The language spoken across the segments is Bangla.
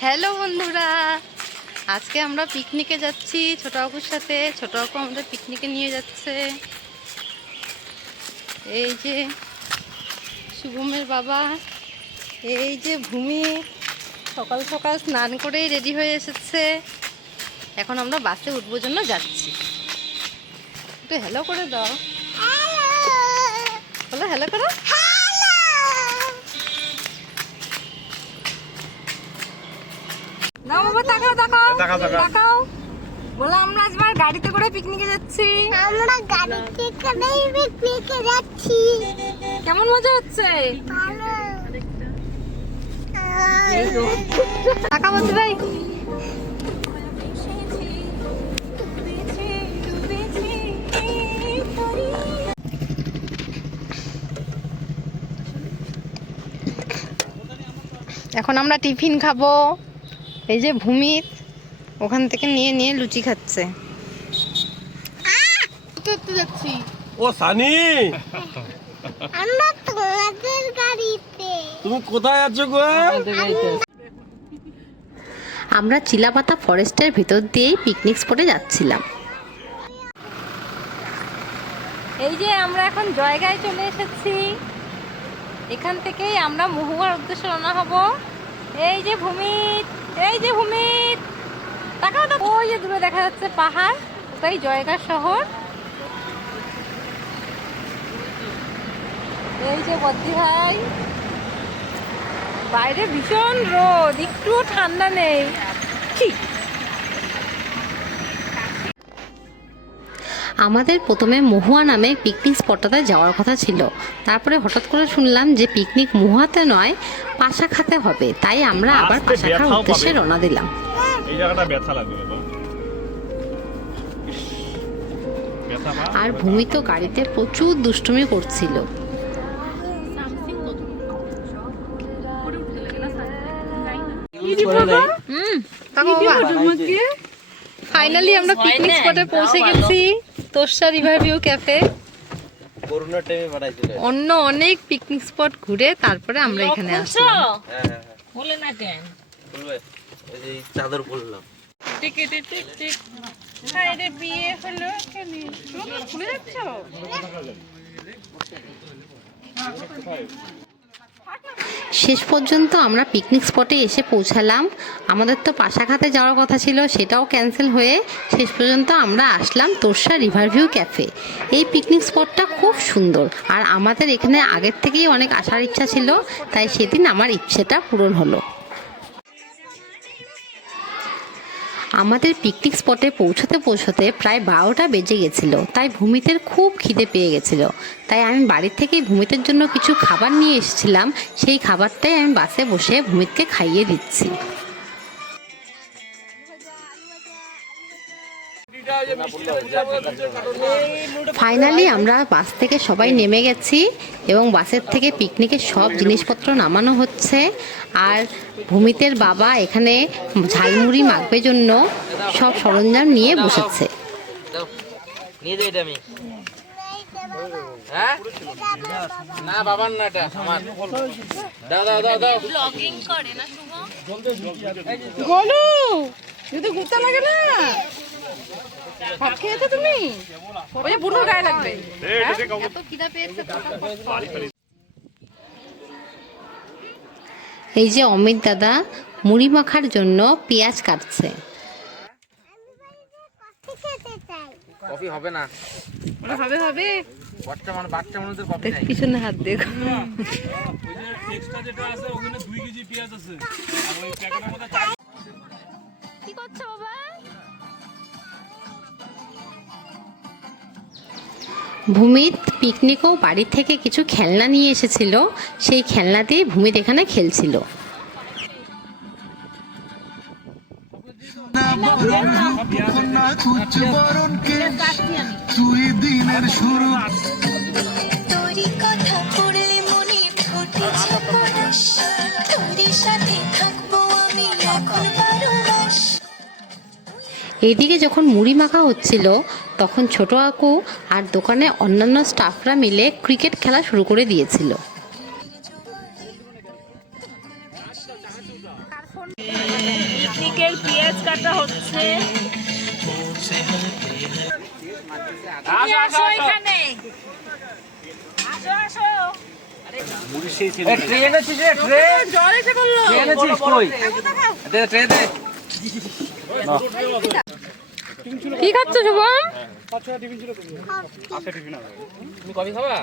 হ্যালো বন্ধুরা, আজকে আমরা পিকনিকে যাচ্ছি, ছোট আপুর সাথে। ছোট আপু আমাদের পিকনিকে নিয়ে যাচ্ছে। এই যে শুভমের বাবা, এই যে ভূমি সকাল সকাল স্নান করেই রেডি হয়ে এসেছে। এখন আমরা বাসে উঠবো জন্য যাচ্ছি। একটু হ্যালো করে দাও। বলো হ্যালো করো। দাও বাবা তাকাও তাকাও। তাকাও, তাকাও। তাকাও। বলো আমরা আজবার গাড়িতে করে পিকনিকে যাচ্ছি। আমরা গাড়িতে করেই পিকনিকে যাচ্ছি। কেমন মজা হচ্ছে? ভালো। টাকা বলতে ভাই। এখন আমরা টিফিন খাব। এই যে ভূমিত ওখান থেকে নিয়ে নিয়ে লুচি খাচ্ছে। ও সানি! আমরা তোমাদের গাড়িতে। তুমি কোথায় আছো গো? আমরা চিলাপাতা ফরেস্টের ভিতর দিয়েই পিকনিক স্পটে যাচ্ছিলাম। এই যে আমরা এখন জয়গায় চলে এসেছি। এখান থেকেই আমরা মহুয়ার উদ্দেশ্যে রওনা হব। এই যে ভূমিত! এই যে ভূমি তাকাও তো। ওই যে দূরে দেখা যাচ্ছে পাহাড়, ওটাই জয়গা শহর। এই যে বদ্দি ভাই। বাইরে ভীষণ রোদ একটু ঠান্ডা নেই। ঠিক আমাদের প্রথমে মহুয়া নামে পিকনিক স্পটটাতে যাওয়ার কথা ছিল। তারপরে হঠাৎ করে শুনলাম যে পিকনিক মহুয়াতে নয় পাশা খাতে হবে। তাই আমরা আবার পাশা খাওয়ার উদ্দেশ্যে রওনা দিলাম। এই জায়গাটা ব্যথা লাগবে। আর ভূমি তো গাড়িতে প্রচুর দুষ্টুমি করছিল। ফাইনালি আমরা পিকনিক স্পটে পৌঁছে গেছি। তোরসা রিভার ভিউ ক্যাফে টাইমে অন্য অনেক পিকনিক স্পট ঘুরে তারপরে আমরা এখানে আসলাম। হ্যাঁ হ্যাঁ বলে না কেন? বলবে। এই চাদর বললাম শেষ পর্যন্ত আমরা পিকনিক স্পটে এসে পৌঁছালাম। আমাদের তো পাশাখাতে যাওয়ার কথা ছিল, সেটাও ক্যান্সেল হয়ে শেষ পর্যন্ত আমরা আসলাম তোরসা রিভার ভিউ ক্যাফে এই পিকনিক স্পটটা খুব সুন্দর আর আমাদের এখানে আগের থেকেই অনেক আসার ইচ্ছা ছিল, তাই সেদিন আমার ইচ্ছেটা পূরণ হলো। আমাদের পিকনিক স্পটে পৌঁছতে পৌঁছতে প্রায় বারোটা বেজে গেছিল। তাই ভূমিতের খুব খিদে পেয়ে গেছিল। তাই আমি বাড়ির থেকে ভূমিতের জন্য কিছু খাবার নিয়ে এসেছিলাম। সেই খাবারটাই আমি বাসে বসে ভূমিতকে খাইয়ে দিচ্ছি। ফাইনালি আমরা বাস থেকে সবাই নেমে গেছি এবং বাসের থেকে পিকনিকের সব জিনিসপত্র নামানো হচ্ছে। আর ভূমিতের বাবা এখানে ঝালমুড়ি মাখবে জন্য সব সরঞ্জাম নিয়ে বসেছে। নিয়ে যাই আমি। হ্যাঁ? না বাবার না এটা আমার। দাও দাও দাও দাও। গোলু যদি ঘুরতে লাগে না? ভাত খেয়েছো তুমি? ওই যে বুড়োর গায়ে লাগবে। পেয়েছে এই যে অমিত দাদা মুড়ি মাখার জন্য পেঁয়াজ কাটছে। কফি হবে না। হবে হবে। বাচ্চা মানে বাচ্চা মানুষদের কফি নাই। পিছনে হাত দেখো কি করছ বাবা? ভূমিত পিকনিকও বাড়ি থেকে কিছু খেলনা নিয়ে এসেছিল। সেই খেলনা দিয়ে ভূমিত এখানে খেলছিল। এইদিকে যখন মুড়ি মাখা হচ্ছিল তখন ছোট আকু আর দোকানে অন্যান্য স্টাফরা মিলে ক্রিকেট খেলা শুরু করে দিয়েছিল। পেঁয়াজ কাটা হচ্ছে। ট্রেন আছে যে ট্রেন ট্রেন আছে কই? দে ট্রেন দে। কি খাচ্ছ শুভম? তুমি কফি খাবা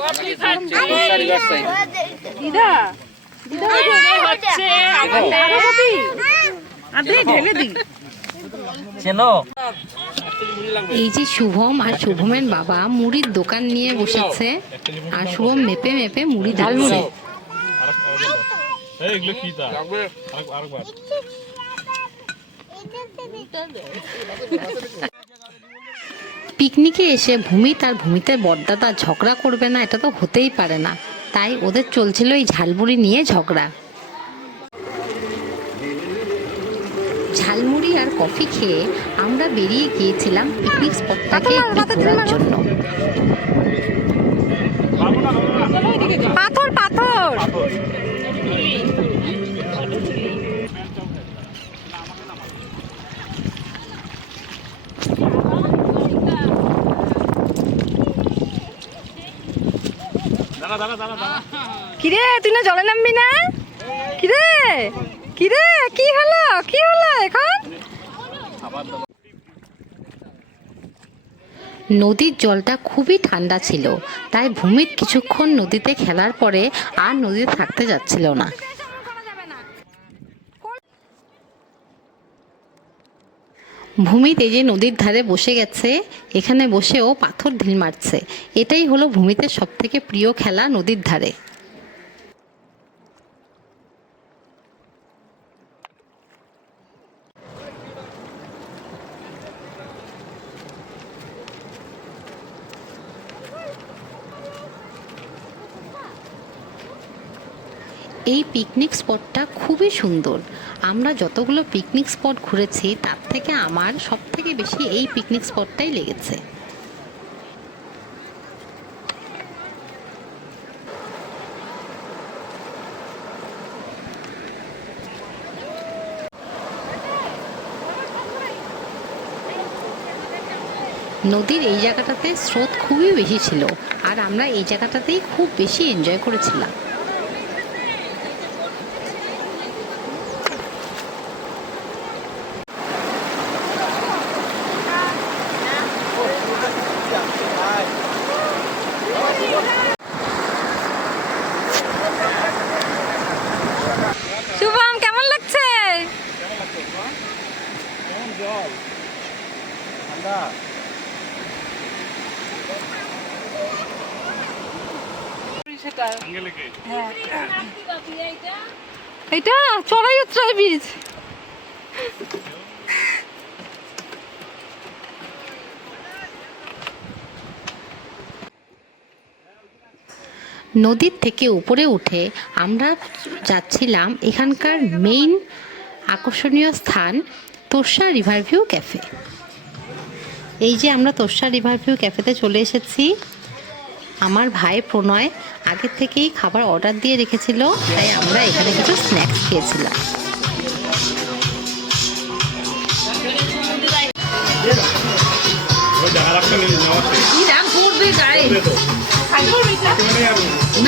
কফি খাচ্ছি সারি ব্যবসায়ী দিদা দিদা হচ্ছে আগে আদে ঢেলে দি চেনো? এই যে শুভম আর শুভমের বাবা মুড়ির দোকান নিয়ে বসেছে আর শুভম মেপে মেপে মুড়ি ঝালমুড়ি এই এগুলো কি তা? আরেক আরেকবার। পিকনিকে এসে ভূমি তার ভূমিতে বড়দাদা ঝগড়া করবে না এটা তো হতেই পারে না। তাই ওদের চলছিল এই ঝালমুড়ি নিয়ে ঝগড়া। ঝালমুড়ি আর কফি খেয়ে আমরা বেরিয়ে গিয়েছিলাম পিকনিক স্পটটাকে ঘোরার জন্য। পাথর। পাথর। কিরে তুই না জলে নামবি না? কিরে? কিরে কি হলো? কি হলো এখন? নদীর জলটা খুবই ঠান্ডা ছিল, তাই ভূমিত কিছুক্ষণ নদীতে খেলার পরে আর নদীতে থাকতে যাচ্ছিল না। ভূমিত এই যে নদীর ধারে বসে গেছে, এখানে বসেও পাথর ঢিল মারছে। এটাই হলো ভূমিতে সব থেকে প্রিয় খেলা নদীর ধারে। এই পিকনিক স্পটটা খুবই সুন্দর। আমরা যতগুলো পিকনিক স্পট ঘুরেছি, তার থেকে আমার সব থেকে বেশি এই পিকনিক স্পটটাই লেগেছে। নদীর এই জায়গাটাতে স্রোত খুবই বেশি ছিল, আর আমরা এই জায়গাটাতেই খুব বেশি এনজয় করেছিলাম শুভম কেমন লাগছে এটা চড়াই উত্তরাই বীজ। নদীর থেকে উপরে উঠে আমরা যাচ্ছিলাম এখানকার মেইন আকর্ষণীয় স্থান তোরসা রিভার ভিউ ক্যাফে। এই যে আমরা তোরসা রিভার ভিউ ক্যাফেতে চলে এসেছি। আমার ভাই প্রণয় আগের থেকেই খাবার অর্ডার দিয়ে রেখেছিল তাই আমরা এখানে কিছু স্ন্যাক্স খেয়েছিলাম।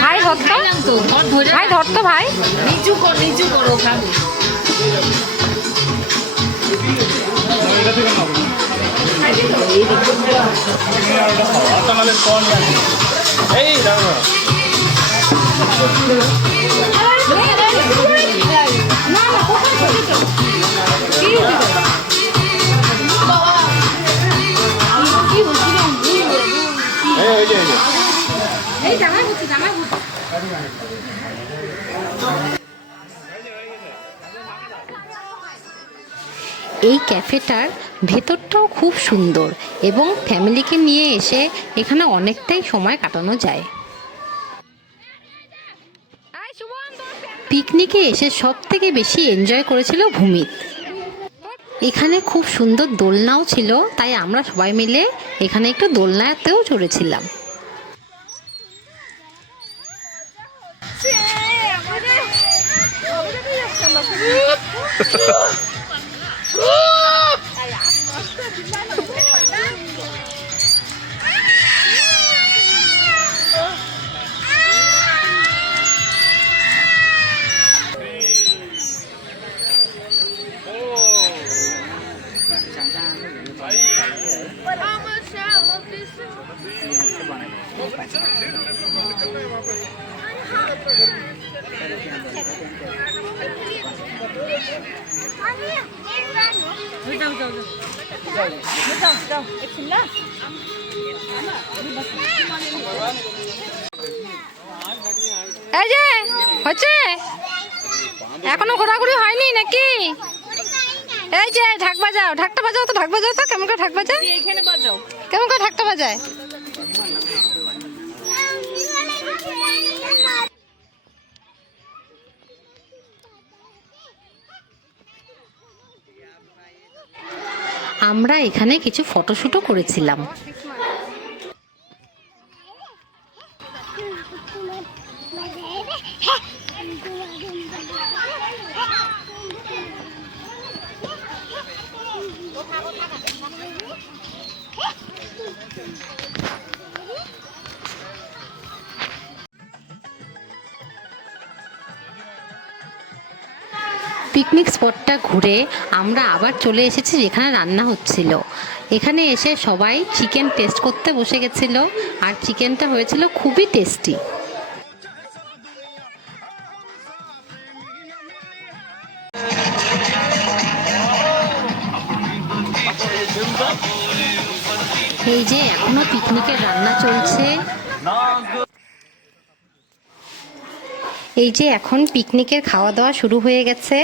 ভাই ধরতো ভাই ধরতো ভাই। নালে স্টল এই ক্যাফেটার ভেতরটাও খুব সুন্দর এবং ফ্যামিলিকে নিয়ে এসে এখানে অনেকটাই সময় কাটানো যায়। পিকনিকে এসে সব থেকে বেশি এনজয় করেছিল ভূমিত। এখানে খুব সুন্দর দোলনাও ছিল তাই আমরা সবাই মিলে এখানে একটু দোলনাতেও চড়েছিলাম। এই যে, হচ্ছে? এখনও ঘোরাঘুরি হয়নি নাকি? এই যে, ঢাক বাজাও। ঢাকটা বাজাও তো, ঢাক বাজাও তো? কেমন করে ঢাক বাজায়? বাজাও কেমন করে ঢাকটা বাজায়? আমরা এখানে কিছু ফটোশ্যুটও করেছিলাম। পিকনিক স্পটটা ঘুরে আমরা আবার চলে এসেছি যেখানে রান্না হচ্ছিল। এখানে এসে সবাই চিকেন টেস্ট করতে বসে গেছিল আর চিকেনটা হয়েছিল খুবই টেস্টি এই যে এখনও পিকনিকের রান্না চলছে। এই যে এখন পিকনিকের খাওয়া দাওয়া শুরু হয়ে গেছে।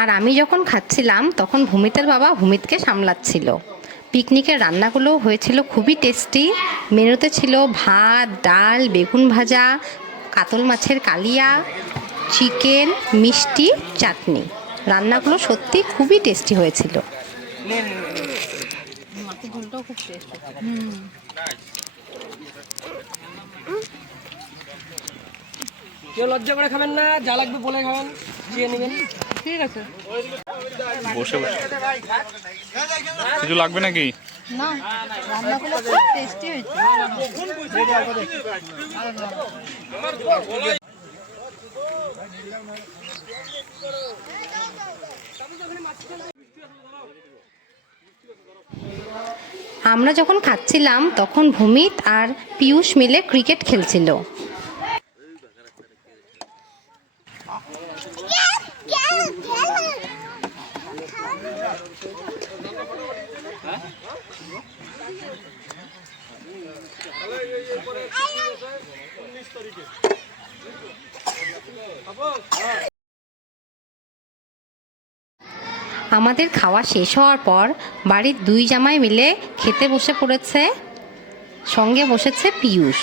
আর আমি যখন খাচ্ছিলাম, তখন ভূমিতের বাবা ভূমিতকে সামলাচ্ছিল। পিকনিকের রান্নাগুলো হয়েছিল খুবই টেস্টি। মেনুতে ছিল ভাত, ডাল, বেগুন ভাজা, কাতল মাছের কালিয়া, চিকেন, মিষ্টি, চাটনি। রান্নাগুলো সত্যি খুবই টেস্টি হয়েছিল। কেউ লজ্জা করে খাবেন না, যা লাগবে বলে খাবেন চেয়ে নেবেন। ঠিক আছে। বসে বসে। কিছু লাগবে নাকি? না রান্নাগুলো খুব টেস্টি হয়েছে। আমরা যখন খাচ্ছিলাম তখন ভূমিত আর পিয়ুষ মিলে ক্রিকেট খেলছিল আমাদের খাওয়া শেষ হওয়ার পর বাড়ির দুই জামাই মিলে খেতে বসে পড়েছে। সঙ্গে বসেছে পিয়ুষ।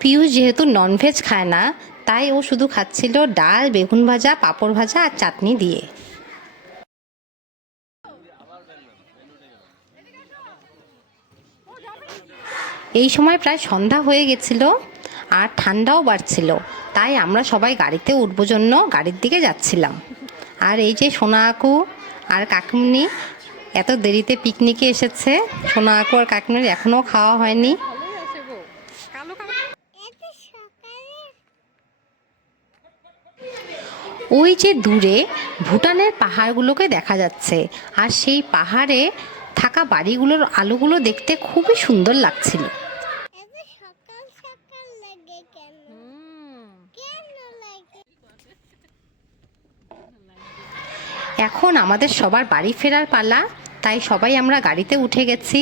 পিয়ুষ যেহেতু ননভেজ খায় না, তাই ও শুধু খাচ্ছিল ডাল, বেগুন ভাজা, পাঁপড় ভাজা আর চাটনি দিয়ে। এই সময় প্রায় সন্ধ্যা হয়ে গেছিল আর ঠান্ডাও বাড়ছিল। তাই আমরা সবাই গাড়িতে উঠবো জন্য গাড়ির দিকে যাচ্ছিলাম। আর এই যে সোনা আকু আর কাকিমনি এত দেরিতে পিকনিকে এসেছে। সোনা আকু আর কাকিমনির এখনও খাওয়া হয়নি। ওই যে দূরে ভুটানের পাহাড়গুলোকে দেখা যাচ্ছে। আর সেই পাহাড়ে থাকা বাড়িগুলোর আলোগুলো দেখতে খুবই সুন্দর লাগছিল এত সকাল সকাল লাগে কেন কেন লাগে এখন আমাদের সবার বাড়ি ফেরার পালা তাই সবাই আমরা গাড়িতে উঠে গেছি।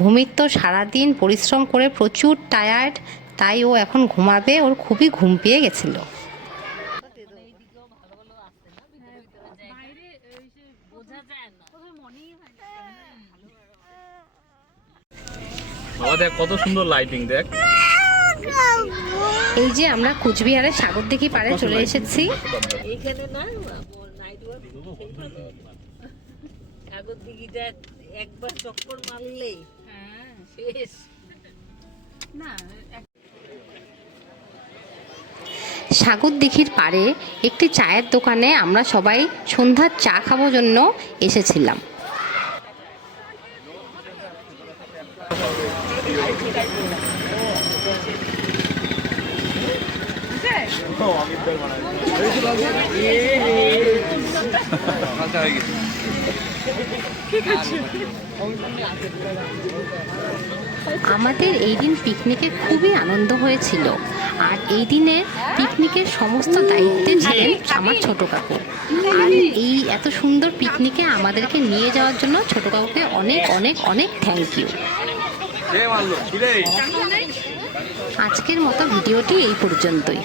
ভূমির তো সারাদিন পরিশ্রম করে প্রচুর টায়ার্ড তাই ও এখন ঘুমাবে ওর খুবই ঘুম পেয়ে গেছিল। দেখ কত সুন্দর লাইটিং দেখ। এই যে আমরা কুচবিহারের সাগর দেখি পাড়ে চলে এসেছি। এইখানে না সাগর দিঘির পাড়ে একটি চায়ের দোকানে আমরা সবাই সন্ধ্যার চা খাওয়ার জন্য এসেছিলাম। আমাদের এই দিন পিকনিকে খুবই আনন্দ হয়েছিল। আর এই দিনে পিকনিকের সমস্ত দায়িত্বে ছিলেন আমার ছোট কাকু। আর এই এত সুন্দর পিকনিকে আমাদেরকে নিয়ে যাওয়ার জন্য ছোট কাকুকে অনেক অনেক অনেক থ্যাংক ইউ আজকের মতো ভিডিওটি এই পর্যন্তই।